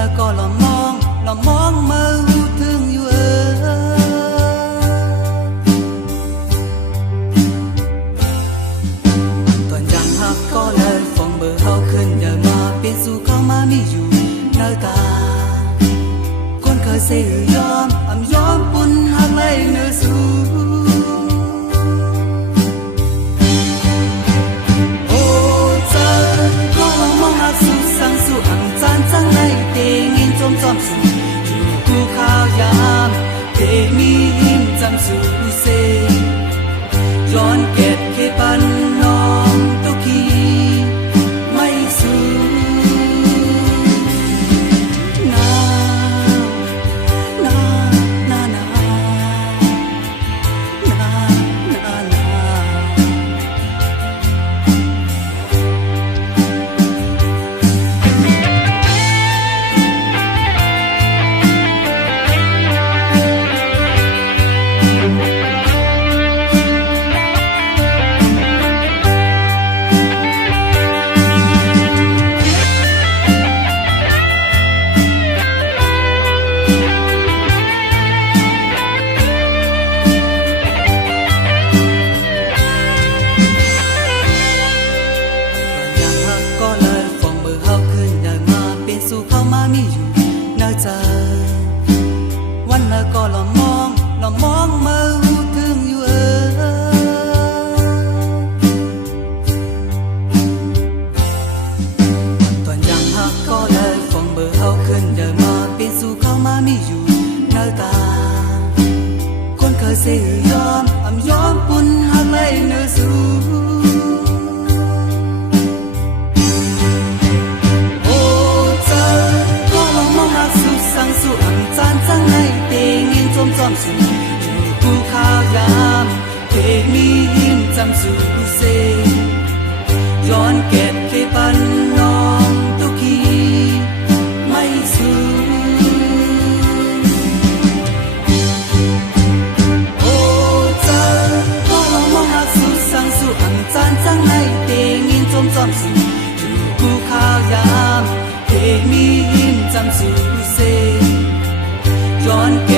แล้วก็ละมองมาหูถึงอยู่ตอนยังหักก็เลยฟองเบอร์เฮาขึ้นอย่ามาเป็นสู่เข้ามามีอยู่ในตาคนเคยเสียยอมยอมปุ่นหักเลยเนื้อสู่จังในเตงินจมจอมสู่อยู่กูข้าวยามเตมีหิมจำสู่เสย้อนเก็ดเคปันน้องตุกีไม่สู่นาวันแล้วก็ละมองมาหูถึงอยู่ตอนยังหักก็เลยฟองเบอร์เฮาขึ้นเดินมาเป็นสู่เข้ามามีอยู่ในตาคนเคยเสียยอมปุ่นหักเลยเนื้อสู่จังในเตงินจมจอมสู่อยู่กูข้าวยามเตมีหิมจำสู่เสย้อนเก็ดเคปันน้องตุกีไม่สู่โอ้จังก็ลองมองหักสู่สังสู่จังในเตงินจมจอมสู่อยู่กูข้าวยามเตมีหิมจำสู่เสย้อนเก็